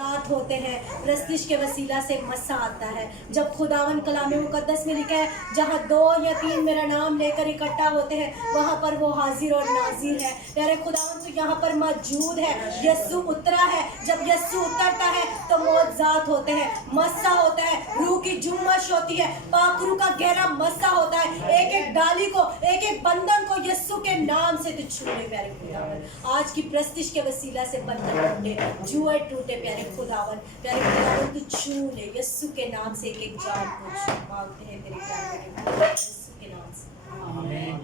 मोहताज होते हैं, प्रस्तिश के वसीला से मसा आता है। जब खुदावन कलाम मुकद्दस में लिखा है जहाँ 2 या 3 मेरा नाम लेकर इकट्ठा होते हैं वहाँ पर वो हाजिर और नाजिर है। प्यारे खुदावन तो यहाँ पर मौजूद है। यस्सु उतरा है, जब यस्सु उतरता है तो मौजज़ात होते हैं, मसा होता है, रूह की जुम्मश होती है, पाक रूह का गहरा मसा होता है। एक एक डाली को, एक एक बंधन को यस्सु के नाम से तो छू ले प्यारे खुदावन। आज की प्रस्तिश के वसीला से बंधन टूटे, जुए टूटे प्यारे खुदावन तू छू ले यस्सु के नाम से। एक एक जान को मांगते हैं तेरे प्यारे यस्सु के नाम से, आमीन।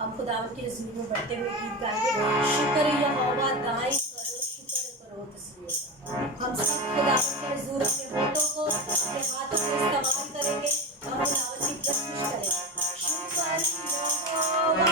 अब खुदावन के हुजूर में बढ़ते हुए गीत गाएंगे, शुक्र यहोवा दाई करो, शुक्र करो तस्बीह। हम सब खुदावन के हुजूर अपने होठों को, अपने हाथों को इस्तेमाल करेंगे और खुदावन की प्रस्तुति करेंगे। शुक्र यहोवा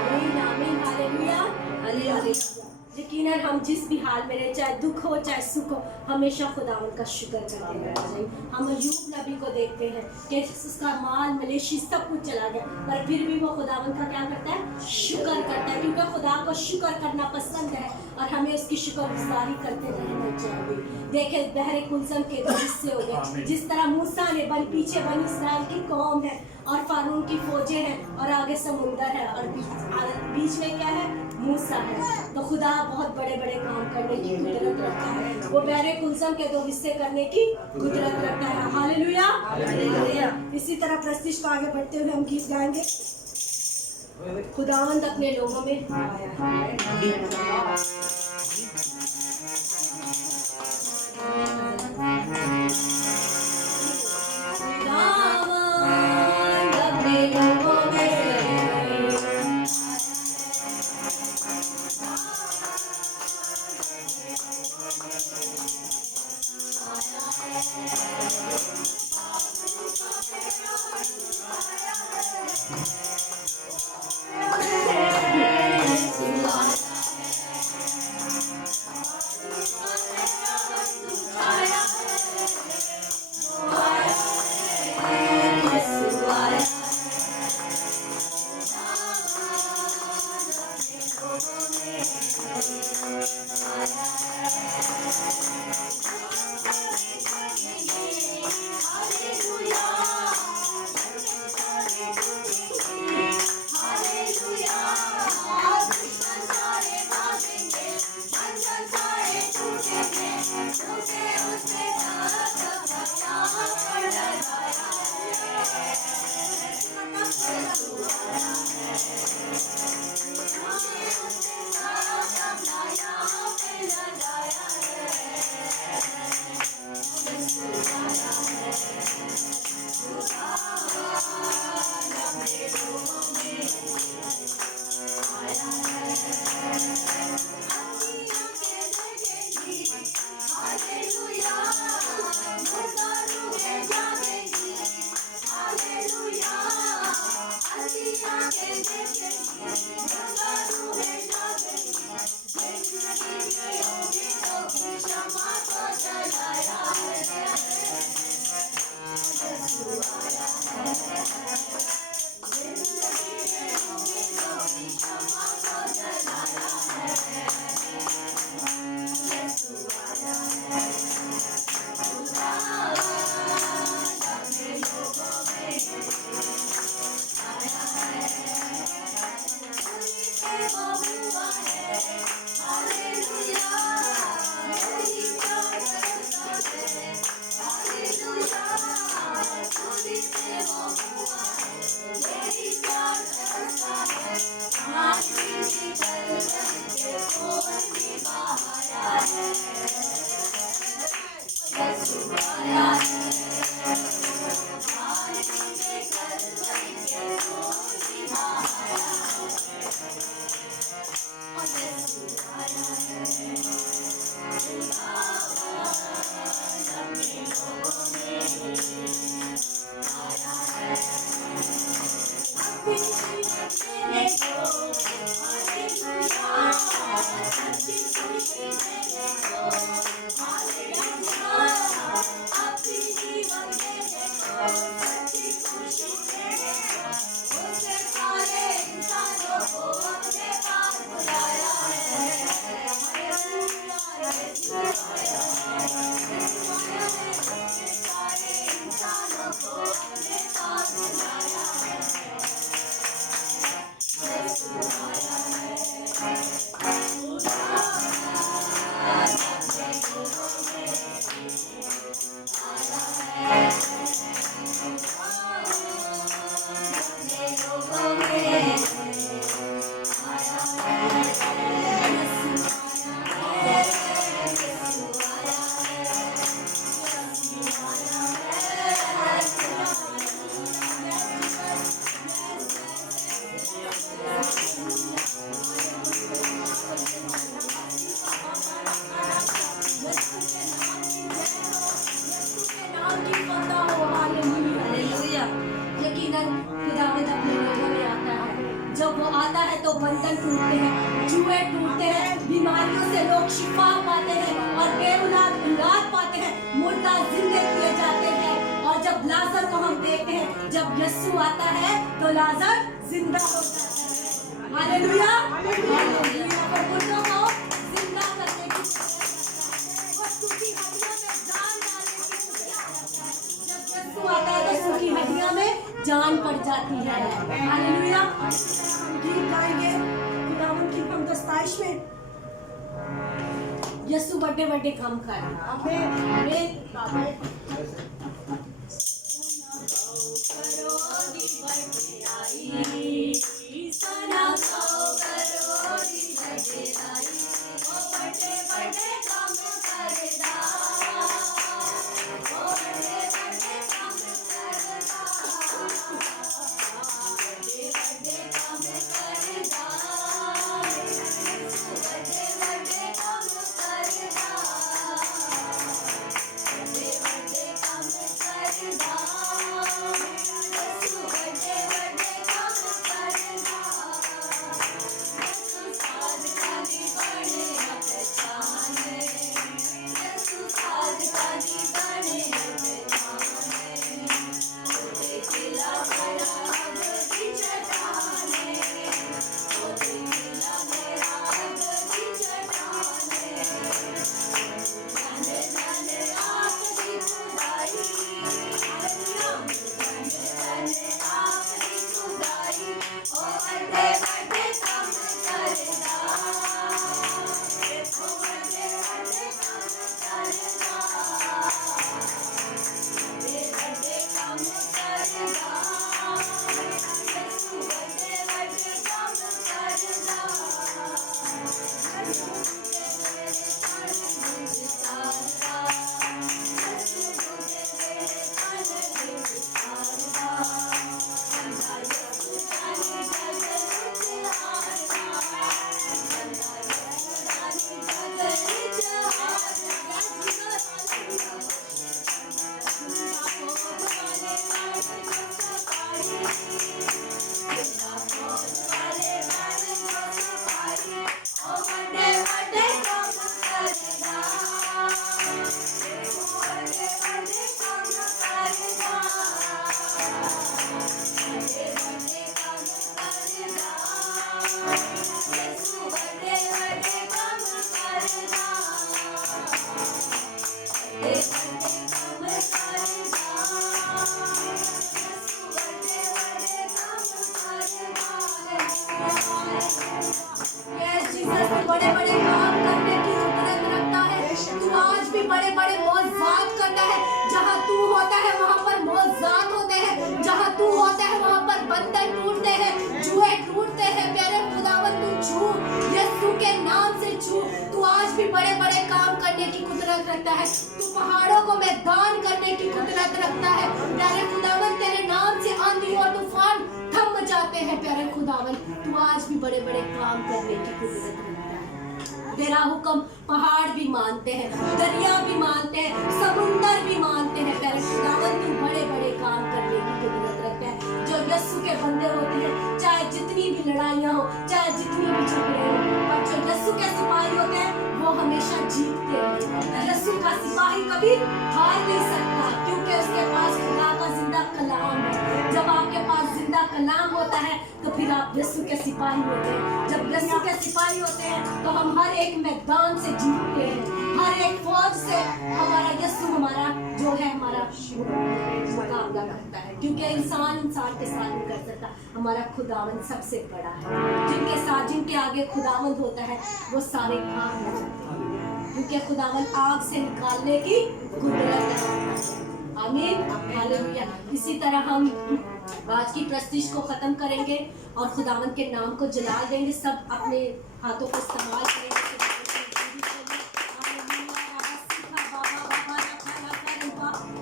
आमीन आमीन हालेलुया हालेलुया। यकीनन हम जिस भी हाल में रहे, चाहे दुख हो चाहे सुख हो, हमेशा खुदावन का शुक्र करते रहना चाहिए। हम अय्यूब नबी को देखते हैं कि उसका माल मलेशी सब कुछ चला गया, पर फिर भी वो खुदावन का क्या करता है, शुक्र करता है, क्योंकि खुदा को शुक्र करना पसंद है और हमें उसकी शुक्रगुजारी करते रहना चाहिए। देखे बहरे कुलसम के दो हिस्से हो गए, जिस तरह मूसा ने पीछे बनी इसराइल की कौम है और फारून की फौजें हैं और आगे समुंदर है और बीच में क्या है, मूसा है। तो खुदा बहुत बड़े बड़े काम करने की कुदरत रखता है, वो बहरे कुलसम के दो हिस्से करने की कुदरत रखता है। Hallelujah hallelujah. इसी तरह प्रस्तिश को आगे बढ़ते हुए हम गीत गाएंगे, खुदावंद अपने लोगों में आया है। रोए टूटते हैं, बीमारियों से लोग शिफा पाते हैं और बेऔलाद औलाद पाते हैं, मुर्दा जिंदे किए जाते हैं। और जब लाजर को हम देखते हैं, जब यीशु आता है तो लाजर जिंदा हो जाता है। Hallelujah, hallelujah. और मुर्दों को जिंदा करने की वो सूखी हड्डियों में जान डालने की कोशिश करता है। जब यीशु आता है तो सूखी हड्डियों में जान पड़ जाती है। हालेलुया। हम गीत गाएंगे खुदावन की हमदस्ताइश में। यीशु बड़े बड़े काम कर बड़े बड़े काम करने की कुदरत रखता है। तू आज भी बड़े बड़े मौजज़ात करता है। जहाँ तू होता है वहाँ पर मौजज़ात होते हैं। जहाँ तू होता है वहाँ पर बंधन टूटते हैं, जुए टूटते हैं। प्यारे खुदावन तू छू, यीशु के नाम से छू। तू आज भी बड़े बड़े काम करने की कुदरत रखता है। तू पहाड़ों को मैदान करने की कुदरत रखता है। प्यारे खुदावन तेरे नाम से आंधी और तूफान थम जाते हैं। प्यारे खुदावन तू आज भी बड़े बड़े काम करने की कुदरत रखता है। तेरा हुक्म पहाड़ भी मानते हैं, दरिया भी मानते हैं, समुंदर भी मानते हैं। प्यारे खुदावन तू बड़े बड़े काम करने की कुदरत रखता है। जो यीशु के बंदे होते हैं, चाहे जितनी भी लड़ाइयाँ हो, चाहे जितनी भी झगड़े हो, पर जो यीशु के सिपाही होते हैं वो हमेशा जीतते हैं। यीशु का सिपाही कभी हार नहीं सकता, क्योंकि उसके पास खुदा का जिंदा कलाम है। जब आपके पास जिंदा कलाम होता है तो फिर आप यीशु के सिपाही होते हैं। जब यीशु के सिपाही होते हैं तो हम हर एक मैदान से जीतते हैं, हर एक फौज से हमारा यीशु हमारा जो है हमारा मुकाबला करता है। क्योंकि इंसान इंसान के साथ नहीं कर सकता, हमारा खुदावंद सबसे बड़ा है। जिनके आगे खुदावंद होता है वो सारे काम हो जाते हैं, क्योंकि खुदावंद आग से निकालने की कुदरत है। आमीन, हालेलुया। इसी तरह हम आज की प्रस्तुति को खत्म करेंगे और खुदावंद के नाम को जलाल देंगे। सब अपने हाथों को इस्तेमाल करेंगे।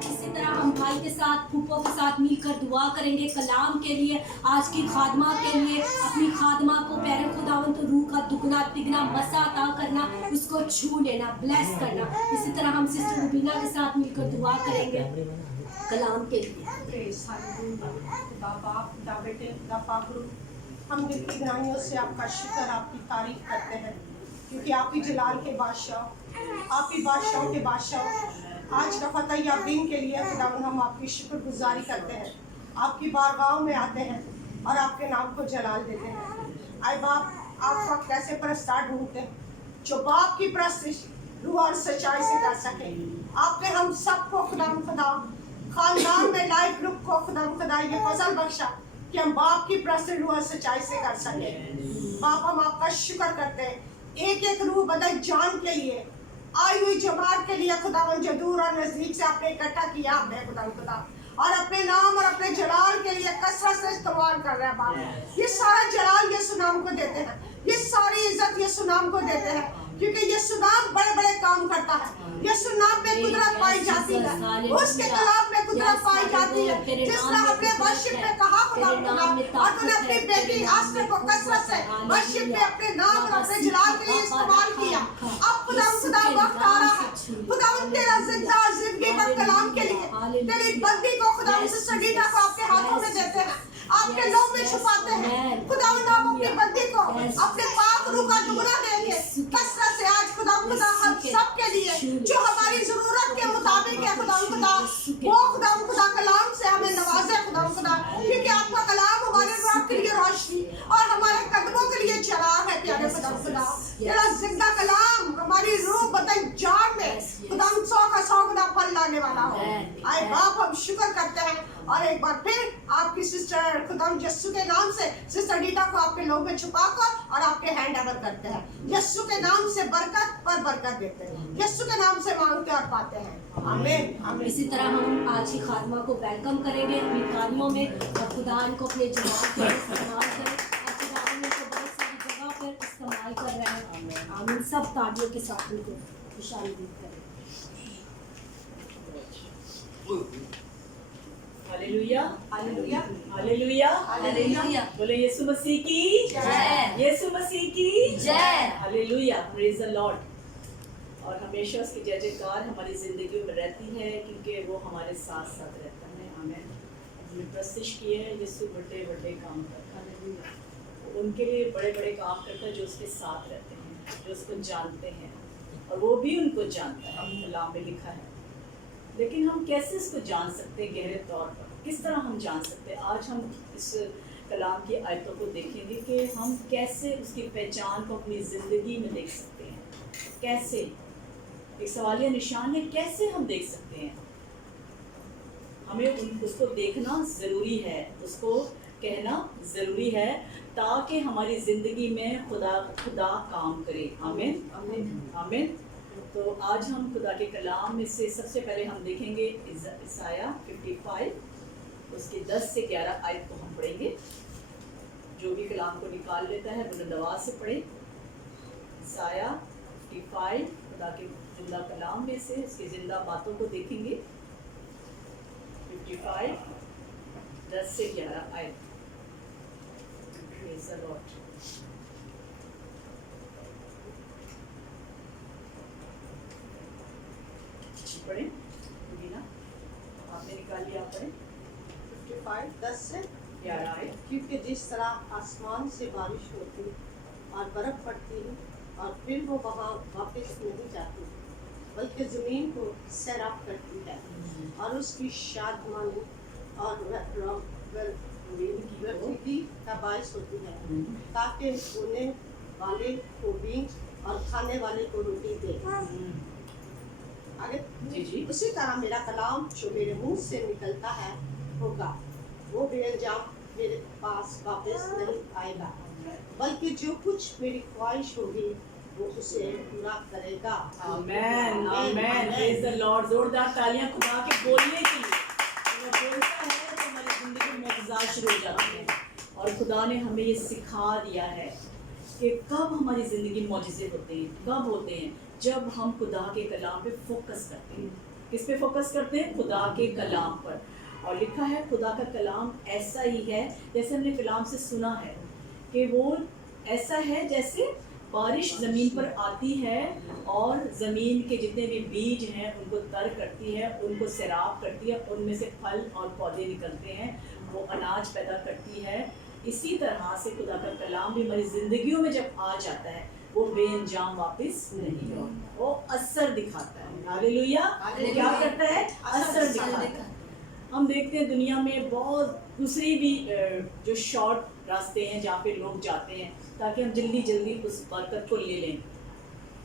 इसी तरह हम भाई के साथ, फूफों के साथ मिलकर दुआ करेंगे कलाम के लिए, आज की खादमा के लिए। अपनी खादमा को प्यारे खुदावंद तो रूह का दुगना तिगना मसा अता करना, उसको छू लेना, ब्लेस करना। इसी तरह हम सिस्टर रुबीना के साथ मिलकर दुआ करेंगे कलाम के लिए। हम दिल की गहराइयों से आपका शुक्र, आपकी तारीफ करते हैं, क्योंकि आप ही जलाल के बादशाह, आप ही बादशाहों के बादशाह। आज का फतह या दिन के लिए खुदावन हम आपकी शुक्रगुजारी करते हैं, आपकी बारगाहों में आते हैं और आपके नाम को जलाल देते हैं। आए बाप, आपका कैसे परस्तार ढूंढते हैं जो बाप की परस्तिश रूह और सच्चाई से कर सके। आपने हम सबको खुदा खानदान में लाए ग्रुप को खुदा ये फजल बख्शा कि हम बाप की परस्तिश रूह और सच्चाई से कर सके। बाप, हम आपका शुक्र करते हैं एक एक रूह बदल जान के लिए, आई हुई जमात के लिए खुदावन, जो दूर और नजदीक से आपने इकट्ठा किया आपने खुदा और अपने नाम और अपने जलाल के लिए कसरत से इस्तेमाल कर रहे हैं। बाप, ये सारा जलाल यीशु नाम को देते हैं, ये सारी इज्जत यीशु नाम को देते हैं, क्योंकि यीशु नाम बड़े बड़े काम करता है। यीशु नाम में कुदरत पाई जाती है, उसके कलाम में कुदरत पाई जाती है। जिस तरह अपने वर्शिप में कहा खुदा और तूने अपनी बेटी आस्टर को कसरत से वर्शिप में अपने नाम और अपने जलाल के लिए इस्तेमाल किया। अब खुदा वक्त आ रहा है खुदा तेरा जिंदा जिंदगी पर कलाम के लिए तेरी बंदी को खुदा सिस्टर गीता को आपके हाथों में देते हैं, आपके लोग में छुपाते हैं। खुदा आप अपनी बंदी को अपने पाक रूह का दुगना देंगे कसरत से आज खुदा हम सब के लिए जो हमारी जरूरत के मुताबिक है खुदा वो खुदा कलाम से हमें नवाजे खुदा, क्योंकि आपका कलाम हमारे राह के लिए रोशनी और हमारे कदमों के लिए चिराग है। प्यारे खुदा तेरा जिंदा कलाम हमारी रूह बदन जान में खुदा 100 खुदा फल लाने वाला हो। आए बाप, हम शुक्र करते हैं और एक बार फिर आपकी सिस्टर खुदा यस्सु के नाम से सिस्टर नीता को आपके लोग में छुपाकर और आपके हैंड ओवर करते हैं। यस्सु के नाम से बरकत पर बरकत देते हैं, यस्सु के नाम से मांगते और पाते हैं। आमीन आमीन। इसी तरह हम आज की खात्मा को वेलकम करेंगे अपनी कार्यों में और खुदा को अपने जमात पर इस्तेमाल करें और खुदा को बहुत सारी जगह पर इस्तेमाल कर रहे हैं। आमीन। सब तालियों के साथ उनको खुशामदीद करें। Hallelujah hallelujah hallelujah hallelujah. बोले यीशु मसीह की जय। यीशु मसीह की जय। Hallelujah, praise the Lord. और हमेशा उसकी जय जयकार हमारी जिंदगी में रहती है, क्योंकि वो हमारे साथ साथ रहता है। आमीन। हमने प्रस्तिश किए हैं यीशु बड़े बड़े काम करता है, उनके लिए बड़े बड़े काम करता है जो उसके साथ रहते हैं, जो उसको जानते हैं और वो भी उनको जानता है। कलाम में लिखा है। लेकिन हम कैसे इसको जान सकते हैं गहरे तौर पर, किस तरह हम जान सकते हैं? आज हम इस कलाम की आयतों को देखेंगे कि हम कैसे उसकी पहचान को अपनी ज़िंदगी में देख सकते हैं। कैसे, एक सवालिया निशान है, कैसे हम देख सकते हैं? हमें उसको देखना ज़रूरी है, उसको कहना ज़रूरी है, ताकि हमारी ज़िंदगी में खुदा काम करे। आमीन आमीन आमीन। तो आज हम खुदा के कलाम में से सबसे पहले हम देखेंगे इसाया 55, उसके 10 से 11 आयत को हम पढ़ेंगे। जो भी कलाम को निकाल लेता है बुलंद आवाज़ से पढ़े। इसाया 55 खुदा के जिंदा कलाम में से उसकी जिंदा बातों को देखेंगे। 55 10 से 11 आयत। Praise the Lord। पढ़े ना, आपने निकाल लिया, आप पढ़े। 55 10 से 11 आए। क्योंकि जिस तरह आसमान से बारिश होती और बर्फ पड़ती है और फिर वो वहाँ वापस नहीं जाती, बल्कि ज़मीन को सैराब करती है और उसकी शादमानी और वृद्धि का बायस होती है, ताकि बोने वाले को बीज और खाने वाले को रोटी दे। आगे जी। उसी तरह मेरा कलाम जो मेरे मुंह से निकलता है होगा, वो बेइल्जाम मेरे पास वापस नहीं आएगा, बल्कि जो कुछ मेरी ख्वाहिश होगी वो उसे पूरा करेगा। Amen amen. Praise the Lord. जोरदार तालियां खुदा के बोलने की। वो बोलता है तो हमारी जिंदगी में मौजज़ात शुरू हो जाते हैं। और खुदा ने हमें ये सिखा दिया है कि कब हमारी ज़िंदगी में मौजज़े होते हैं, कब होते हैं, जब हम खुदा के कलाम पे फोकस करते हैं। किस पे फोकस करते हैं? खुदा के कलाम पर। और लिखा है खुदा का कलाम ऐसा ही है, जैसे हमने कलाम से सुना है कि वो ऐसा है जैसे बारिश ज़मीन पर आती है और ज़मीन के जितने भी बीज हैं उनको तर करती है, उनको सैराब करती है, उनमें से फल और पौधे निकलते हैं, वो अनाज पैदा करती है। इसी तरह से खुदा का कलाम भी हमारी ज़िंदगियों में जब आ जाता है वो बेअंजाम वापस नहीं लौटता, वो असर दिखाता है। हालेलुया। क्या करता है? असर दिखाता है। हम देखते हैं दुनिया में बहुत दूसरी भी जो शॉर्ट रास्ते हैं जहाँ पे लोग जाते हैं ताकि हम जल्दी जल्दी उस बरकत को ले लें।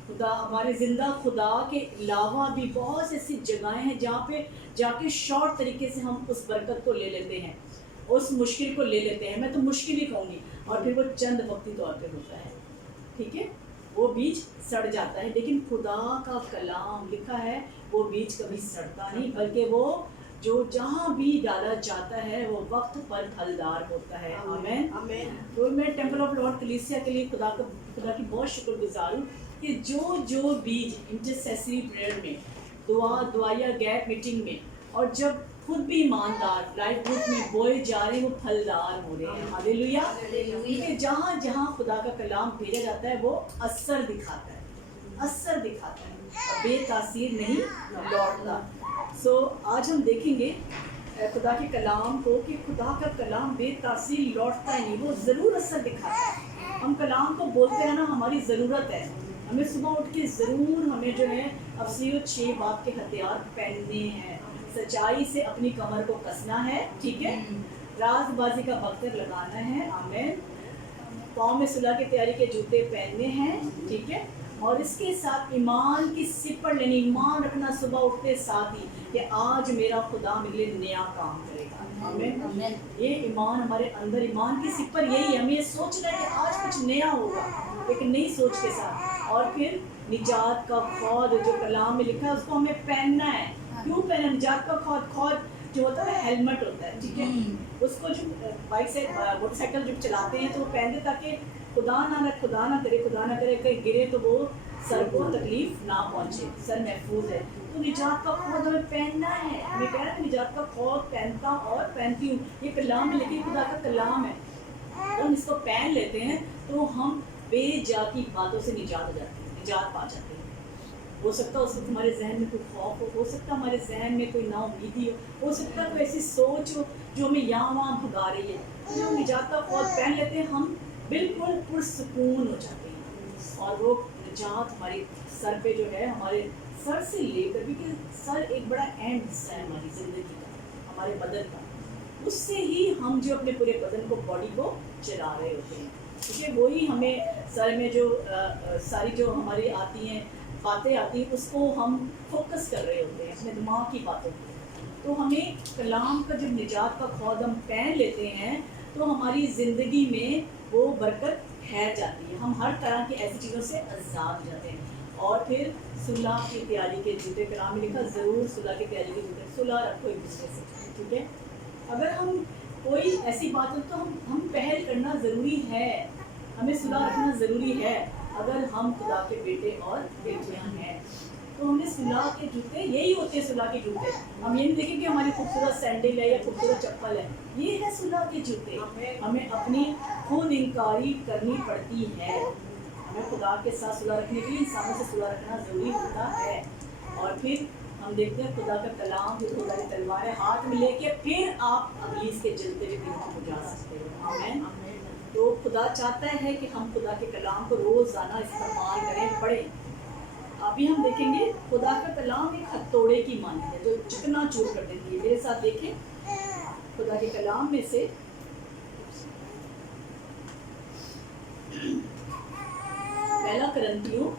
खुदा हमारे ज़िंदा खुदा के अलावा भी बहुत सी ऐसी जगहें हैं जहाँ पे जाके शॉर्ट तरीके से हम उस बरकत को ले लेते हैं, उस मुश्किल को ले लेते हैं। मैं तो मुश्किल ही कहूँगी, और फिर वो चंद वक्ती तौर पे होता है, ठीक है, वो बीज सड़ जाता है। लेकिन खुदा का कलाम लिखा है वो बीज कभी सड़ता नहीं, बल्कि वो जो जहाँ भी डाला जाता है वो वक्त पर फलदार होता है। आमीन आमीन। तो मैं टेंपल ऑफ लॉर्ड कलीसिया के लिए खुदा की बहुत शुक्रगुजार हूँ कि जो बीज इंटरसेसरी प्रेयर में, दुआ या गैप मीटिंग में, और जब खुद भी ईमानदार लाइफ ग्रुप में बोए जा रहे हैं वो फलदार हो रहे हैं। हालेलुया। क्योंकि जहाँ जहाँ खुदा का कलाम भेजा जाता है वो असर दिखाता है, असर दिखाता है, और बेतासीर नहीं लौटता। सो आज हम देखेंगे खुदा के कलाम को कि खुदा का कलाम बेतासीर लौटता ही नहीं, वो ज़रूर असर दिखाता है। हम कलाम को बोलते रहना हमारी ज़रूरत है। हमें सुबह उठ के ज़रूर हमें जो है अफसीयत 6 बाब के हथियार पहनने हैं, सच्चाई से अपनी कमर को कसना है, ठीक है, राजबाजी का बख्तर लगाना है, आमीन, पाँव में सुलह की तैयारी के जूते पहनने हैं, ठीक है, और इसके साथ ईमान की सिपड़ लेनी, ईमान रखना सुबह उठते साथ ही कि आज मेरा खुदा मेरे लिए नया काम करेगा। आमीन। ये ईमान हमारे अंदर, ईमान की सिपड़ यही है, हमें ये सोचना है कि आज कुछ नया होगा, लेकिन नई सोच के साथ। और फिर निजात का खौद जो कलाम में लिखा है उसको हमें पहनना है। क्यों पहनना? निजात का खौद जो होता है हेलमेट होता है, ठीक है, उसको जो बाइक से मोटरसाइकिल जो चलाते हैं तो वो पहनते ताकि खुदा ना करे कहीं गिरे तो वो सर को तकलीफ ना पहुंचे, सर महफूज है। तो निजात का खौद हमें पहनना है। हमें कह रहा है निजात का खौद पहनता और पहनती हूँ, ये कलाम में लिखी खुदा का कलाम है। तो हम इसको पहन लेते हैं तो हम बेजा की बातों से निजात हो जाते हैं, निजात पा जाते हैं। हो सकता है उस वक्त हमारे जहन में कोई खौफ हो सकता है हमारे जहन में कोई नाउमीदी हो सकता है कोई ऐसी सोच हो जो हमें यहाँ वहाँ भगा रही है। तो जब निजात का खौद पहन लेते हैं हम बिल्कुल पुरसुकून हो जाते हैं, और वो निजात हमारी सर पे जो है, हमारे सर से लेकर, क्योंकि सर एक बड़ा एंड हिस्सा है हमारी ज़िंदगी का, हमारे बदन का, उससे ही हम जो अपने पूरे बदन को, बॉडी को चला रहे होते हैं, क्योंकि वही हमें सर में जो सारी जो हमारी आती हैं बातें आती हैं उसको हम फोकस कर रहे होते हैं, अपने दिमाग की बातों को। तो हमें कलाम का जब निजात का खौद हम पहन लेते हैं तो हमारी ज़िंदगी में वो बरकत ठहर जाती है, हम हर तरह की ऐसी चीज़ों से आज़ाद हो जाते हैं। और फिर सुलह की तैयारी के जूते, कलाम में लिखा ज़रूर सुलह की तैयारी के जूते, सुलह रखो एक दूसरे से, ठीक है। अगर हम कोई ऐसी बात हो तो हम पहल करना ज़रूरी है, हमें सुलह रखना ज़रूरी है। अगर हम खुदा के बेटे और बेटियां हैं तो हमें सुलह के जूते यही होते हैं, सुलह के जूते। हम ये नहीं देखें कि हमारी खूबसूरत सैंडल है या खूबसूरत चप्पल है, ये है सुलह के जूते। हमें अपनी खुद इंकारी करनी पड़ती है, हमें खुदा के साथ सुलह रखने के लिए इंसानों से सुलह रखना ज़रूरी होता है। और फिर हम देखते हैं खुदा का कलाम जो खुदा की तलवार है हाथ में लेके फिर आप अबलीस के जलते हुए दिनों को जा सकते हो। आमीन। तो खुदा चाहता है कि हम खुदा के कलाम को रोज़ाना इस्तेमाल करें, पढ़ें। अभी हम देखेंगे खुदा का कलाम एक हथौड़े की मानी है जो चिकना चूर कर देती है। मेरे साथ देखें खुदा के कलाम में से पहला करंथियों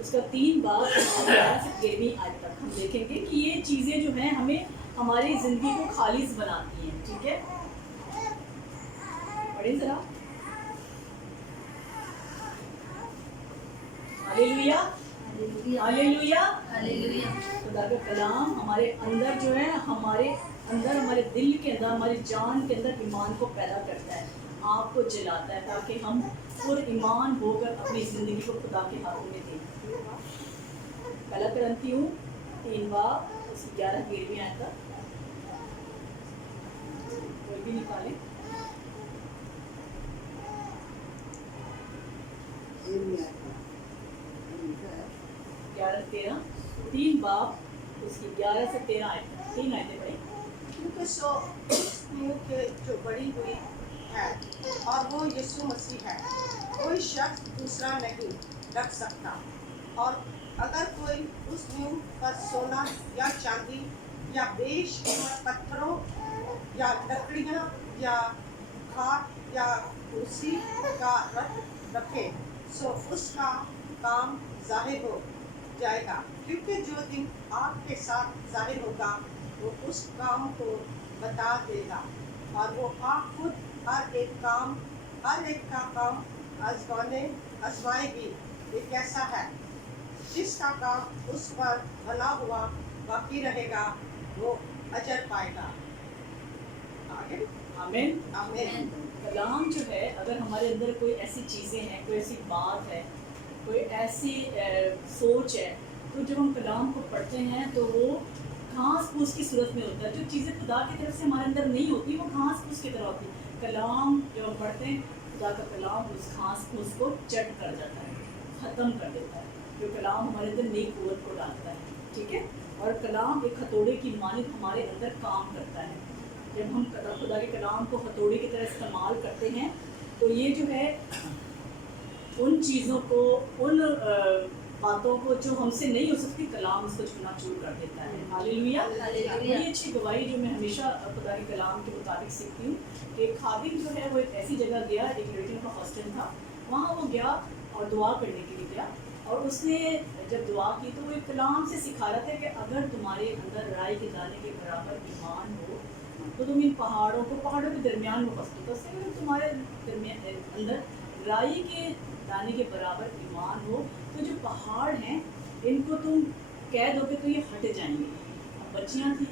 उसका 3 बाब 11 से 13वीं आयत तक हम देखेंगे कि ये चीज़ें जो हैं हमें हमारी ज़िंदगी को खालिस बनाती हैं, ठीक है। पढ़ें जरा। Hallelujah, hallelujah, hallelujah. खुदा का कलाम हमारे अंदर जो है, हमारे अंदर, हमारे दिल के अंदर, हमारी जान के अंदर ईमान को पैदा करता है, आँख को जलाता है, ताकि हम पुर ईमान होकर अपनी ज़िंदगी को खुदा के हाथों में दें। पहला करंथियों 3 बाब 11-13वीं आयत तक कोई भी निकाले। 11-13 3 बाब उसकी 11 से 13 आयत, 3 आयतें पढ़े। क्योंकि सो मुँह के जो बड़ी हुई है और वो यीशु मसीह है। कोई शख्स दूसरा नहीं रख सकता। और अगर कोई उस नींव पर सोना या चांदी या बेशकीमत पत्थरों या लकड़ियाँ या खाद या कुर्सी का रखे सो उसका काम जाहिर हो जाएगा, क्योंकि जो दिन आपके साथ जाहिर होगा वो उस काम को बता देगा, और वो आप खुद हर एक का काम आजमाएगी। ये कैसा है? जिसका काम उस पर बना हुआ बाकी रहेगा वो अजर पाएगा। आगे आमीन। आमीन। कलाम जो है, अगर हमारे अंदर कोई ऐसी चीज़ें हैं, कोई ऐसी बात है, कोई ऐसी सोच है, तो जब हम कलाम को पढ़ते हैं तो वो घास फूस की सूरत में होता है। जो चीज़ें खुदा की तरफ से हमारे अंदर नहीं होती वो घास फूस की तरह होती है। कलाम जब हम पढ़ते हैं, खुदा का कलाम उस घास फूस को चट कर जाता है, ख़त्म कर देता है। जो कलाम हमारे अंदर नई कुव्वत को डालता है, ठीक है। और कलाम एक हथौड़े की मानित हमारे अंदर काम करता है। जब हम खुदा के कलाम को हथौड़े की तरह इस्तेमाल करते हैं तो ये जो है उन चीज़ों को, उन बातों को जो हमसे नहीं हो सकती, कलाम उसको चूर कर देता है। हालेलुया। बड़ी अच्छी गवाही जो मैं हमेशा खुदा के कलाम के मुताबिक सीखती हूँ कि खादिम जो है वो एक ऐसी जगह गया, एक लड़कियों का हॉस्टल था, वहाँ वो गया और दुआ करने के लिए गया। और उसने जब दुआ की तो वो एक कलाम से सिखा रहा था कि अगर तुम्हारे अंदर राई के दाने के बराबर ईमान हो तो तुम इन पहाड़ों के दरमियान में बसते हो। तो तुम्हारे अंदर राई के दाने के बराबर ईमान हो तो जो पहाड़ हैं इनको तुम कह दोगे तो ये हट जाएंगे। अब बच्चियाँ थी,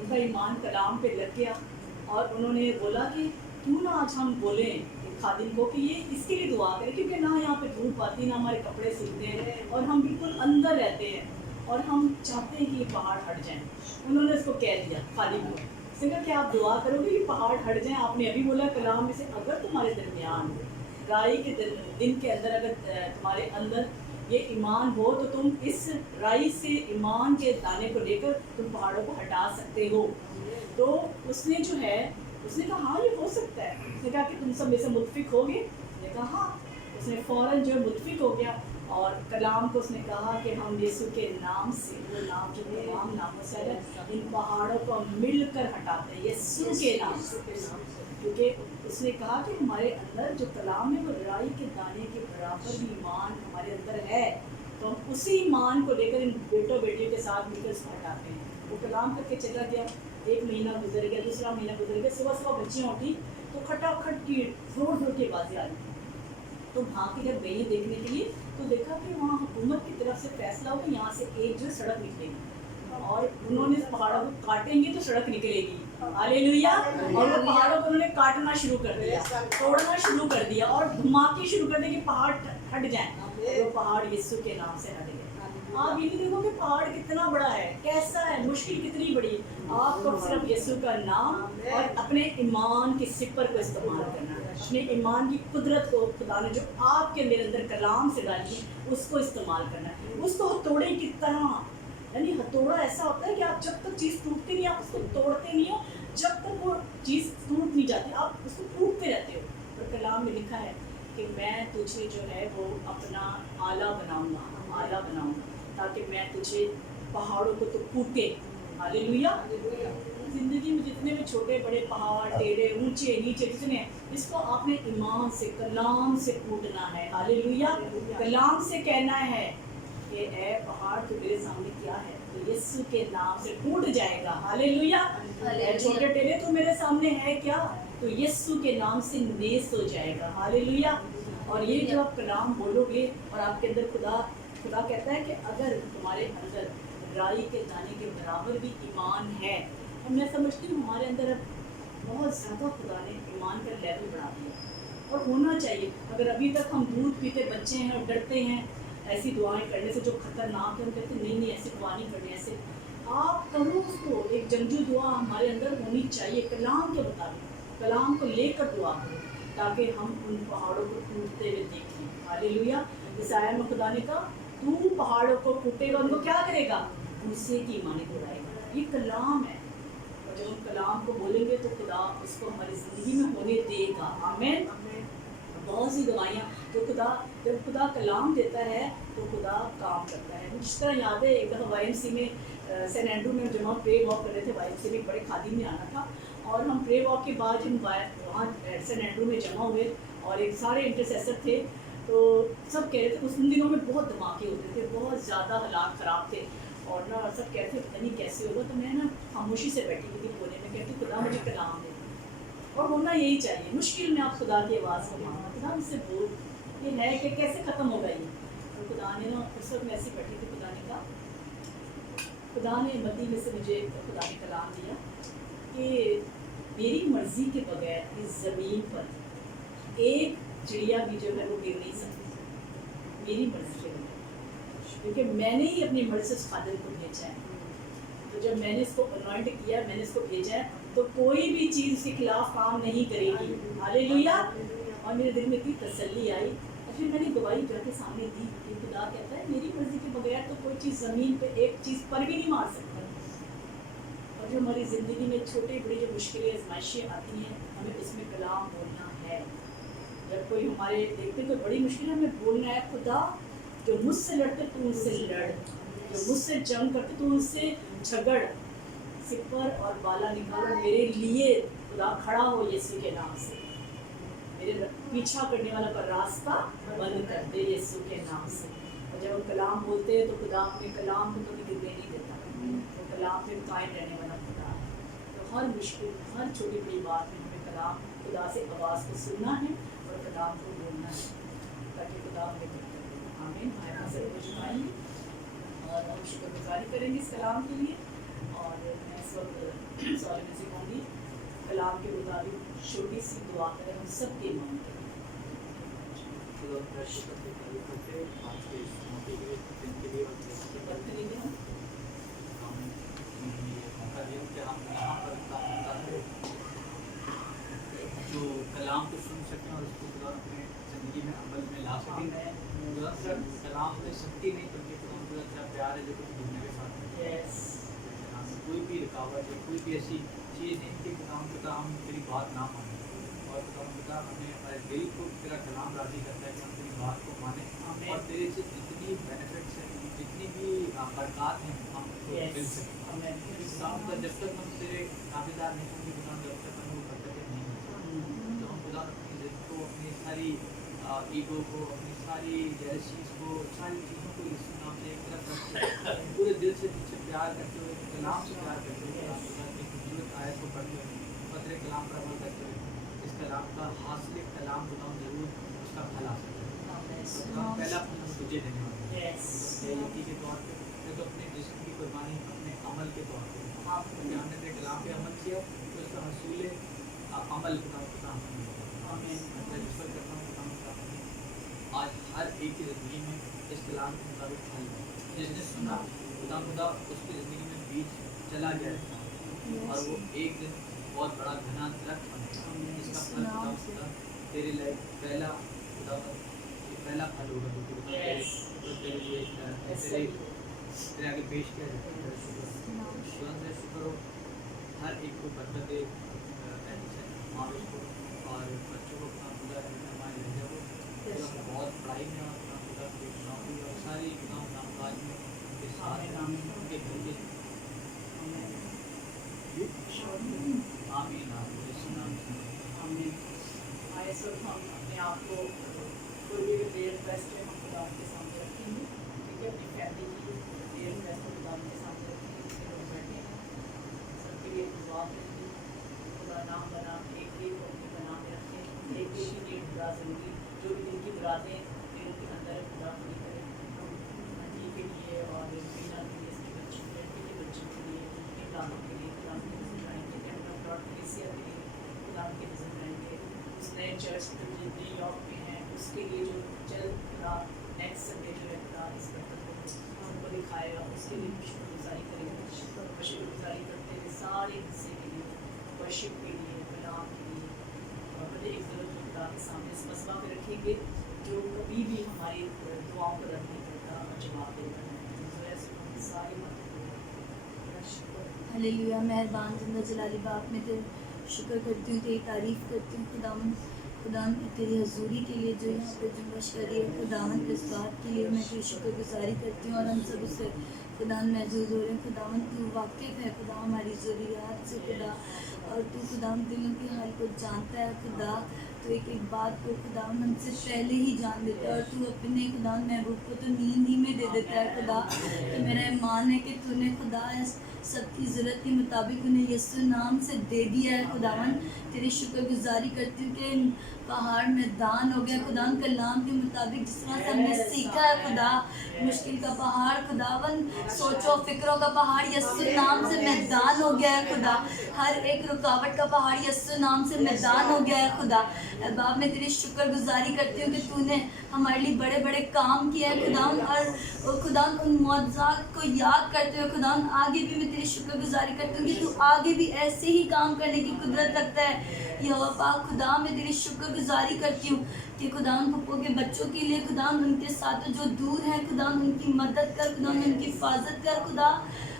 उनका ईमान कलाम पे लग गया और उन्होंने बोला कि क्यों ना आज हम बोलें खादिम को कि ये इसके लिए दुआ करें, क्योंकि ना यहाँ पे धूप आती, ना हमारे कपड़े सूखते हैं और हम बिल्कुल अंदर रहते हैं और हम चाहते हैं कि ये पहाड़ हट जाएं। उन्होंने उसको कह दिया खादिम को, उसने कहा कि आप दुआ करोगे ये पहाड़ हट जाएं। आपने अभी बोला कलाम में से, अगर तुम्हारे दरमियान राई के दिन के अंदर अगर तुम्हारे अंदर ये ईमान हो तो तुम इस राई से ईमान के दाने को लेकर तुम पहाड़ों को हटा सकते हो। तो उसने जो है उसने कहा हाँ ये हो सकता है। उसने कहा कि तुम सब में से मुतफिक होगे? उसने कहा हाँ। उसने फ़ौरन जो मुतफिक हो गया और कलाम को उसने कहा कि हम यीशु के नाम से, वो नाम जो तमाम नामों से है, इन पहाड़ों को मिलकर हटाते हैं यीशु के नाम से। क्योंकि उसने कहा कि हमारे अंदर जो कलाम है वो राई के दाने के बराबर भी ईमान हमारे अंदर है, तो हम उसी ईमान को लेकर इन बेटों बेटियों के साथ मिलकर उसको हटाते हैं। वो कलाम करके चला गया, एक महीना गुजर गया, दूसरा महीना गुजर गया। सुबह सुबह बच्चियाँ उठी तो खटाखट की जोर जोर की आवाज़ें आ रही। तो भाग के जब गई देखने के लिए तो देखा कि वहाँ हुकूमत की तरफ से फैसला हो कि यहाँ से एक जो सड़क निकलेगी और उन्होंने इस पहाड़ों को काटेंगे तो सड़क निकलेगी। हालेलुया। और वो पहाड़ों को उन्होंने काटना शुरू कर दिया, तोड़ना शुरू कर दिया और धमाके शुरू कर दिए कि पहाड़ हट जाए। वो पहाड़ यीशु के नाम से हट गए। आप ये नहीं देखो कि पहाड़ कितना बड़ा है, कैसा है, मुश्किल कितनी बड़ी है। आपको सिर्फ यीशु का नाम और अपने ईमान की सिपर को इस्तेमाल करना है, अपने ईमान की कुदरत को खुदा ने जो आपके मेरे अंदर कलाम से डाली उसको इस्तेमाल करना है। उसको हथौड़े की तरह, यानी हथौड़ा ऐसा होता है कि आप जब तक चीज़ टूटती नहीं आप उसको तोड़ते नहीं हो, जब तक वो चीज़ टूट नहीं जाती आप उसको टूटते रहते हो। और कलाम में लिखा है कि मैं तुझे जो है वो अपना आला बनाऊंगा, आला बनाऊंगा, ताकि मैं तुझे पहाड़ों को तो कूटे। हालेलुया। जिंदगी में जितने भी छोटे बड़े पहाड़, टेढ़े ऊंचे नीचे जितने, इसको आपने ईमान से कलाम से कूटना है। हालेलुया। कलाम से कहना है कि ए पहाड़ तो मेरे सामने क्या है, तो यीशु के नाम से टूट जाएगा। हालेलुया। छोटे टेढ़े तो मेरे सामने है क्या, तो यीशु के नाम से नेस हो जाएगा। हालेलुया। और ये जो आप कलाम बोलोगे और आपके अंदर खुदा कहता है कि अगर तुम्हारे अंदर राई के दाने के बराबर भी ईमान है, तो मैं समझती हूँ हमारे अंदर अब बहुत ज़्यादा खुदा ने ईमान का लेवल बढ़ा दिया और होना चाहिए। अगर अभी तक हम दूध पीते बच्चे हैं और डरते हैं ऐसी दुआएं करने से जो खतरनाक है, हम कहते नहीं नहीं ऐसी दुआ नहीं करनी, ऐसे आप करो उसको। एक जंगजू दुआ हमारे अंदर होनी चाहिए कलाम के मुताबिक, कलाम को लेकर दुआ करो ताकि हम उन पहाड़ों को टूटते हुए देखें। हालेलुया। इस आयत में खुदा ने कहा तू पहाड़ों को कूटेगा, उनको क्या करेगा, मूसे की माने उड़ाएगा। ये कलाम है और जब हम कलाम को बोलेंगे तो खुदा उसको हमारी ज़िंदगी में होने देगा। आमीन। बहुत सी गवाहियाँ जो जब खुदा कलाम देता है तो खुदा काम करता है। मुझे जिस तरह याद है, एक दफ़ा YMC में सेंट एंड्रू में जब हम प्रे वॉक कर रहे थे, YMC में बड़े खादी में आना था, और हम प्रे वॉक के बाद हम वहाँ सेंट एंड्रू में जमा हुए और एक सारे इंटरसेसर थे, तो सब कह रहे थे, उन दिनों में बहुत धमाके होते थे, बहुत ज़्यादा हालात ख़राब थे, और ना सब कहते थे पता नहीं कैसे होगा। तो मैं ना खामोशी से बैठी हुई थी कोने में, कहती खुदा मुझे कलाम दे, और होना यही चाहिए। मुश्किल में आप खुदा की आवाज़ को मांगना, खुदा मुझसे बोल, ये है कि कैसे ख़त्म होगा ये। और खुदा ने ना उस वक्त मैं ऐसी बैठी थी, खुदा ने कहा, खुदा ने मदी में से मुझे खुदा ने कलाम दिया कि मेरी मर्ज़ी के बगैर इस ज़मीन पर एक चिड़िया भी जो है वो गिर नहीं सकती, मेरी मर्ज़ी के बगैर, क्योंकि मैंने ही अपनी मर्ज़ी से उस खादिम को भेजा है। तो जब मैंने इसको अनॉइंट किया, मैंने इसको भेजा है, तो कोई भी चीज़ उसके खिलाफ काम नहीं करेगी। हालेलुया। और मेरे दिल में इतनी तसल्ली आई, और फिर मैंने गवाही जाके सामने दी कि खुदा कहता है मेरी मर्ज़ी के बगैर तो कोई चीज़ ज़मीन पे एक चीज़ पर भी नहीं मार सकता। और जो हमारी ज़िंदगी में छोटी बड़ी जो मुश्किलें आजमाइशें आती हैं, हमें उसमें कलाम बोलना है। जब कोई हमारे देखते कोई बड़ी मुश्किल है, हमें बोलना है, खुदा जो मुझसे लड़ते तू उससे लड़, जो मुझसे जंग करते तू उससे झगड़, सिपर और बाला निकालो मेरे लिए, खुदा खड़ा हो यीशु के नाम से, मेरे पीछा करने वाला का रास्ता बंद कर दे यीशु के नाम से। और जब हम कलाम बोलते हैं तो खुदा अपने कलाम को कभी गिरने नहीं देता, तो कलाम पे कायम रहने वाला खुदा है। तो हर मुश्किल, हर छोटी बड़ी बात में हमें कलाम, खुदा से आवाज़ को सुनना है और कलाम को बोलना है, ताकि खुदा हमें बरकत दे। आमीन। हमारे पास कुछ पाएंगे और हम शुक्रगुजारी करेंगे इस कलाम के लिए। और मैं इस वक्त सॉलिमन से कहूँगी, कलाम के मुताबिक छोटी सी दुआ करें हम सबके मन में। जो कलाम को सुन सकें और उसको खुदा अपने ज़िंदगी में अमल में ला सकें। खुदा सिर्फ कलाम में शक्ति नहीं, बल्कि खुदा का प्यार है जो कुछ दुनिया के साथ है। कोई भी रुकावट है, कोई भी ऐसी चीज़ नहीं कि खुदा हम तेरी बात ना माने, और खुदा हमें हमारे दिल को तेरा कलाम राज़ी करता है कि हम तेरी बात को माने, और तेरे से जितनी बेनिफिट्स हैं, जितनी भी बरक़ात हैं, हम उनको मिल सकें। जब तक हम तेरे ताबेदार नहीं होंगे खुदा, जब तक हम वो बरकतें नहीं मिलती, तो हम खुदा अपनी ज़िद को, अपनी सारी ईगो को, अपनी सारी जेलसीज़ को, सारी चीज़ों को इस नाम से एक तरफ रखते पूरे दिल से तुझसे प्यार करते हुए, कलाम से प्यार करते हुए, की खूबसूरत आयत को पढ़ते हुए और तेरे कलाम पर अमल करते हुए इस कलाम का हासिल कलाम खुदा ज़रूर उसका फल हासिल करें। हम पहला फल हम तुझे देने वाले हैं के तौर पर, तो अपने जिस्म की कुर्बानी अपने अमल के तौर पर, क्योंकि हमने तेरे कलाम पे अमल किया तो उसका हसूल अमल खुदा मैं विश्वास करता हूँ खुदा आज हर एक की ज़िंदगी में इस कलाम के मुताबिक फल है। जिसने सुना खुदा उसकी ज़िंदगी में बीज चला गया है और वो एक दिन बहुत बड़ा घना दरख्त बनेगा, जिसका फल खुदा तेरे लायक पहला फल होगा, जो तेरे लिए तेरे आगे पेश किया जाता है। शुक्र हो हर एक को बरकत दे, माविश को और बच्चों को अपना खुदा हमारे लहजा को बहुत पढ़ाई में और अपना खुदा की नौकरी और सारी कामकाज में उनके सारे नाम उनके घर के आमीन आमीन। आए सब हम अपने आप को कोई भी प्रेयर रिक्वेस्ट है हम खुदा के सामने रखेंगे, ठीक है। अपनी फैमिली की प्रेयर रिक्वेस्ट खुदा के सामने रखेंगे, जिसके लोग बैठे हैं सबके लिए दुआ करेंगे। खुदा नाम बना एक को अपने बना में रखें, एक की नीड खुदा ज़रूरी, जो भी जिनकी मुरादें दिल के अंदर खुदा पूरी करें, आंटी के लिए और मीना के लिए, इसके बच्चों के लिए, बच्चों के लिए, इकलाम के लिए, इकलाम के नजर आएंगे, कैमरा प्लॉट कलीसिया के लिए इकलाम के नजर आएंगे, उस नए चर्च जो न्यूयॉर्क में है उसके लिए जो जल्द खुदा नेक्स्ट संडे जो है खुदा इस बरकत को हमको दिखाएगा, उसके लिए शुक्रगुजारी करेंगे। शुक्रगुजारी करते हुए सारे हिस्से के लिए, वर्शिप के लिए, कलाम के लिए, और बड़े एक ज़रूरत खुदा के सामने इस मसबा पे रखेंगे जो कभी भी हमारी दुआओं को रद्द नहीं करता और जवाब देता है। सारी बातें हालेलुया, मेहरबान जिंदा जलाली बाप में तेरे शुक्र करती हूँ, तेरी तारीफ़ करती हूँ खुदावन। खुदावन तेरी हजूरी के लिए जो यहाँ पे जुम्मश करी है खुदावन, इस बात के लिए मैं तेरी शुक्रगुजारी करती हूँ और हम सब उससे खुदावन महजूज हो रहे हैं। खुदावन तू वाकिफ़ है खुदा हमारी ज़रूरियात से खुदा, और तू खुदावन दिलों के हाल को जानता है खुदा। तो एक एक बात को खुदावन हमसे पहले ही जान देता है, और तू अपने खुदावन महबूब को तो नींद ही में दे देता है खुदा। तो मेरा ईमान है कि तूने खुदा सबकी ज़रूरत के मुताबिक उन्हें यीशु नाम से दे दिया है खुदावन। तेरी शुक्रगुजारी करती हूँ कि पहाड़ मैदान हो गया खुदावन, कलाम के मुताबिक जिस तरह से हमने सीखा है खुदा। मुश्किल का पहाड़ खुदावन, सोचो फिक्रों का पहाड़ यीशु नाम से मैदान हो गया है खुदा। हर एक रुकावट का पहाड़ यीशु नाम से मैदान हो गया है खुदा। बाप मैं तेरी शुक्रगुजारी करती हूँ कि तूने हमारे लिए बड़े बड़े काम किए हैं खुदावन, और खुदावन उन मौजज़ात को याद करते हुए खुदावन आगे भी मैं तेरी शुक्रगुजारी करती हूँ कि तू आगे भी ऐसे ही काम करने की कुदरत रखता है। यहोवा पाक खुदा मैं तेरी शुक्रगुजारी करती हूँ कि खुदावन पप्पो के बच्चों के लिए खुदावन उनके साथ जो दूर हैं खुदावन उनकी मदद कर, खुदावन उनकी हिफाजत कर खुदा।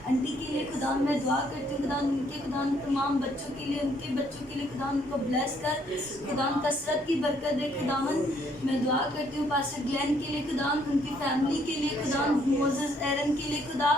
आंटी के लिए खुदा मैं दुआ करती हूँ खुदावन, उनके खुदावन तमाम बच्चों के लिए, उनके बच्चों के लिए खुदावन उनको ब्लेस कर, खुदावन कसरत की बरकत दे खुदावन। मैं दुआ करती हूँ पास्टर ग्लेन के लिए खुदावन, उनकी फैमिली के लिए खुदावन, मोसेस एरन के लिए खुदा,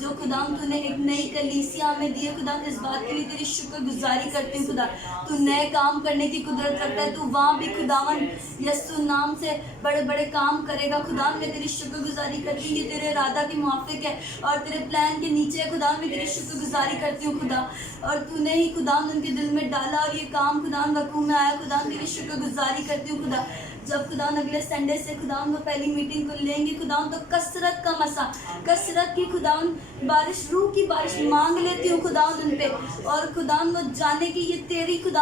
जो खुदावन तूने एक नई कलीसिया में दी है खुदावन। इस बात के लिए तेरी शुक्रगुजारी करती हूँ खुदा। तू नए काम करने की कुदरत रखता है, तू वहाँ भी खुदावन यीशु नाम से बड़े बड़े काम करेगा खुदावन। मैं तेरी शुक्रगुजारी करती हूँ, ये तेरे इरादा के मुआफिक है और तेरे प्लान के नीचे खुदा मैं तेरी शुक्रगुजारी करती हूँ खुदा। और तूने ही खुदा उनके दिल में डाला और ये काम खुदा वकू में आया खुदा, तेरी शुक्रगुजारी करती हूँ खुदा। जब खुदा अगले संडे से खुदा वो पहली मीटिंग को लेंगे खुदा, तो कसरत का मसा, कसरत की खुदा बारिश, रूह की बारिश मांग लेती हूँ खुदा उन पे। और खुदा वो जाने कि ये तेरी खुदा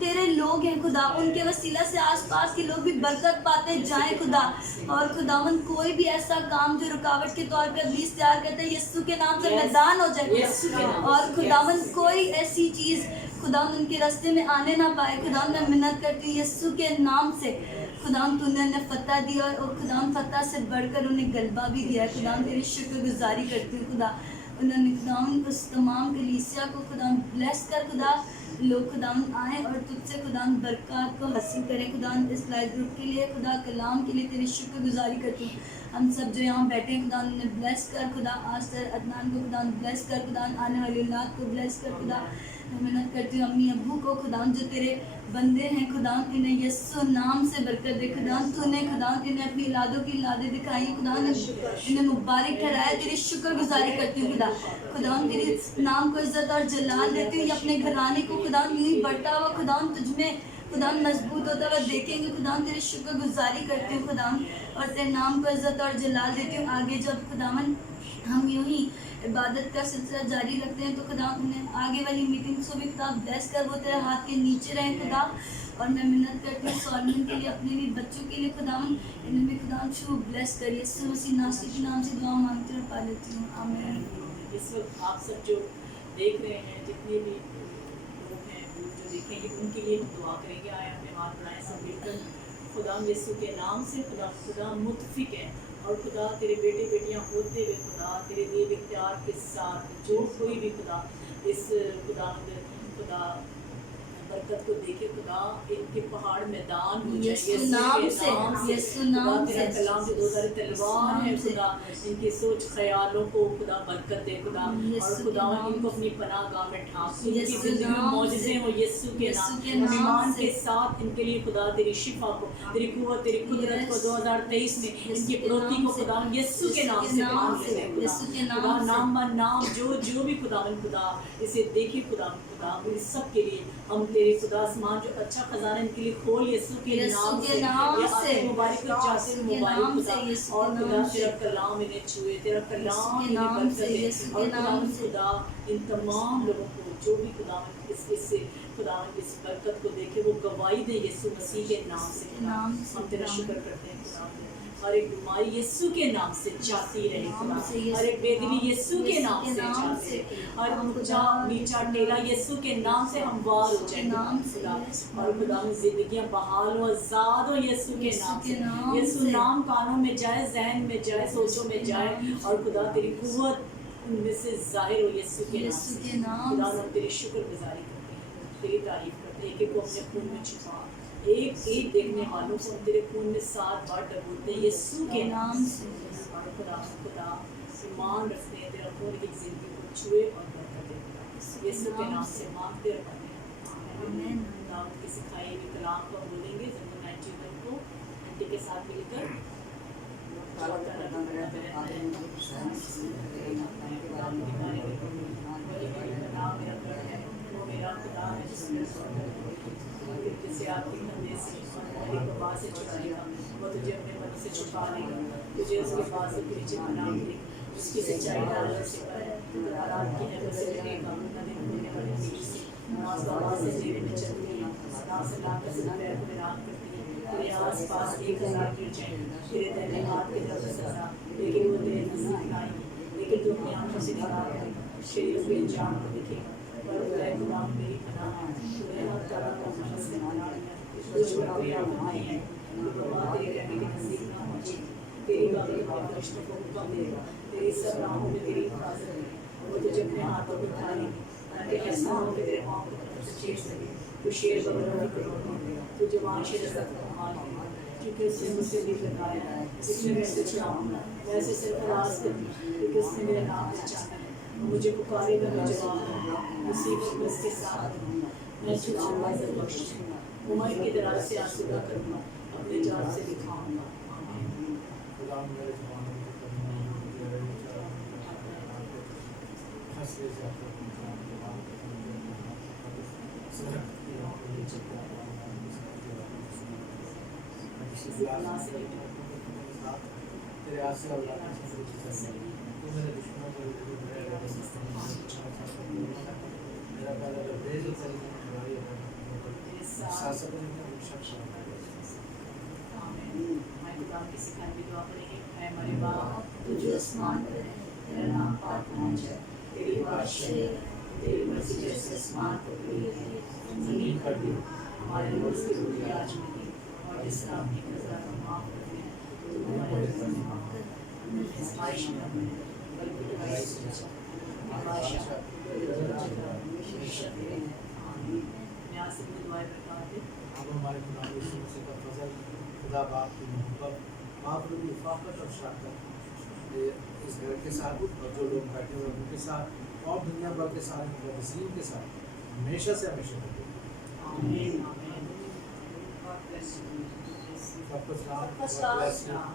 तेरे लोग हैं खुदा, उनके वसीला से आसपास के लोग भी बरकत पाते जाएं खुदा। और खुदावन कोई भी ऐसा काम जो रुकावट के तौर पे अब्लीस तैयार करता है यीशु के नाम से मैदान हो जाए। और खुदावन कोई ऐसी चीज़ खुदा उनके रास्ते में आने ना पाए खुदा, मैं मिन्नत करती हूँ यीशु के नाम से खुदा तूने उन्हें फतह दिया और खुदा फतह से बढ़कर उन्हें गलबा भी दिया खुदा। तेरी शुक्रगुजारी करती हूँ खुदा। उन्होंने खुदा उस तमाम कलीसिया को खुदा ब्लेस कर खुदा, लोग खुदा आए और तुझसे खुदा बरकत को हासिल करें खुदा। इस लाइव ग्रुप के लिए खुदा, कलाम के लिए तेरी शुक्रगुजारी करती हूँ। हम सब जो यहाँ बैठे हैं खुदा उन्हें ब्लेस कर खुदा, आस्तर अदनान को खुदा ब्लेस कर खुदा, आने वाली औलाद को ब्लेस कर खुदा। मैं मिन्नत करती हूँ अम्मी अब्बू को खुदा, जो तेरे बंदे हैं खुदा इन्हें यीशु नाम से बरकत दे खुदा। तूने खुदा इन्हें अपनी औलादों की औलादें दिखाई खुदा, इन्हें मुबारक ठहराया। तेरी शुक्रगुजारी करती हूँ खुदा। खुदा तेरे नाम को इज्जत और जलाल देती हूँ। अपने घराने को खुदा यूँ ही बढ़ता हुआ खुदा तुझमें खुदा मजबूत होता हुआ देखेंगे खुदा। तेरी शुक्रगुजारी करती हूँ खुदा और तेरे नाम को इज्जत और जलाल देती हूँ। आगे जब खुदावन हम यूँ ही इबादत का सिलसिला जारी रखते हैं तो खुदा उन्हें आगे वाली मीटिंग्स को भी खुदा ब्लेस कर, वो तेरे हाथ के नीचे रहें खुदा। और मैं मिन्नत करती हूँ सॉलमन के लिए, अपने भी बच्चों के लिए खुदा, इन्हें भी खुदा छू ब्लेस करिए। यीशु मसीह नासरी के नाम से दुआ मांगती और पा लेती हूँ, आमीन। इस वक्त आप सब जो देख रहे हैं, जितने भी लोग हैं जो देखेंगे उनके लिए हम दुआ करेंगे। आए अपने हाथ बढ़ाएं सब मिलकर। खुदा यीशु के नाम से खुदा मुतफिक है और खुदा तेरे बेटे बेटियां होते हुए खुदा तेरे दिए इख्तियार के साथ जो कोई भी खुदा इस खुदा बरकत को देखे खुदा, इनके पहाड़ मैदान हो जाए यीशु नाम से, यीशु नाम से। कलाम से दो धारी तलवार है खुदा, इनके सोच ख्यालों को खुदा बरकत दे खुदा। और खुदा इनको अपनी पनाहगाह में ढांप, इनकी जिंदगी में मौजज़े हो यीशु के नाम, ईमान के साथ इनके लिए खुदा तेरी शिफा को, तेरी कुव्वत, तेरी कुदरत को 2023 में इनकी बढ़ोतरी को खुदा यीशु के नाम से मांग लेते हैं खुदा। नाम मान नाम जो भी खुदा इसे देखे खुदा इस सब के लिए हम तेरे खुदा आसमान जो अच्छा खजाना इनके लिए खोल यीशु के नाम से मुबारक चाहते मुबारक खुदा। और खुदा तेरा कलाम इन्हें छुए, तेरा कलाम इन्हें बरकत दे। और खुदा इन तमाम लोगों को जो भी खुदा इससे खुदा इस बरकत को देखे वो गवाही दे यीशु मसीह के नाम से। हम तेरा शुक्र करते हैं खुदा। हर एक बीमारी यीशु के नाम से जाती रहे खुदा, हर एक बेदबी यीशु के नाम से जाती रहे, हर ऊंचा नीचा टेढ़ा यीशु के नाम से हमवार हो जाए खुदा। और खुदा में जिंदगियां बहाल हो, आजाद हो यीशु के नाम से। यीशु नाम कानों में जाए, जहन में जाए, सोचों में जाए। और खुदा तेरी कुव्वत उनमें से जाहिर हो यीशु के नाम यीशु से। के नाम खुदा से। हम तेरी शुक्रगुजारी करते हैं, तेरी तारीफ करते हैं, एक एक को अपने खून में छुपा, एक एक देखने वालों को हम तेरे खून में 7 बार डबोते हैं यीशु के नाम से। और खुदा ईमान रखते हैं तेरा खून की जिंदगी को छुए और बरकत दे, यीशु के नाम से मांगते और करते हैं आमीन। दाऊद की सिखाई हुई कलाम को बोलेंगे जब 91 को आंटी के साथ मिलकर जिसे आपके कंधे से और बात से छुड़ाएगा, वो तुझे अपने मन से छुपा लेगा, तुझे उसके पास से पीछे बना देगा, उसकी सच्चाई डालने से पर आपकी है बसे रहेगा नदी खोलने वाले तीर से नास बाबा से जेब में चलती है, नास लाकर से पैर को विराम करती है, तेरे आस पास 1000 गिर जाए तेरे दाहिने हाथ के तरफ सजा, लेकिन वो तेरे नजदीक ना आएगी, लेकिन तू अपनी आंखों से निगाह करेगा, शरीर के अंजाम को दिखेगा, पर खुदा खुदा मेरी पनाह है, तूने हर तरह का मनस से बना लिया, तुझ पर कोई आफत नहीं है, बाबा तेरे रहने के नजदीक ना पहुंचे, तेरी बातों के फरिश्तों को हुक्म देगा, तेरी सब राहों में तेरी हिफाजत है, वो तुझे अपने हाथों में उठा लेगी, ताकि ऐसा हो कि तेरे पाँव को पत्थर से चीर सके, तू शेर बगैर करोगे, तू जवान शेर सख्त कमाल है, क्योंकि उसने मुझसे भी लगाया है, इसलिए मैं उसे छुड़ाऊंगा, मैं उसे सरफराज करूंगा, क्योंकि उसने मेरा नाम पहचाना है, वो मुझे पुकारेगा मैं जवाब दूंगा, मुसीबत में उसके साथ दूंगा, मैं छुड़ाऊंगा इज्जत बख्शूंगा, उम्र की दराज से आसूदा करूंगा, अपने जात से दिखाऊंगा आमीन। तेरे आसे और तू मेरे दुश्मनों को मेरा पहला लबरेज और तेरी शासक ने हमारे बाप तुझे आसमान पर है, तेरा नाम पाक होना जाए, तेरी बादशाही आए, तेरी मर्जी जैसे आसमान पर हुई है जमीन पर भी, हमारे रोज की रोटी आज मिली, और जिस तरह अपनी कर्जा को माफ करते हैं तो हमारे कर्ज में माफ कर, हमें आजमाइश में न डालना, बल्कि बुराई से बचा, बादशाह हमेशा तेरे हैं आमीन। मैं आज से दुआएं करता हूं अब हमारे खुदा यीशु मसीह का फजल, खुदा बाप की मोहब्बत, बाप की रफ़ाक़त और शफ़क़त इस घर के साथ और जो लोग बैठे हुए उनके साथ और दुनिया भर के सारे मुक़द्दसीन के साथ हमेशा से हमेशा तक आमीन आमीन। सबको सलाम। सबको सलाम।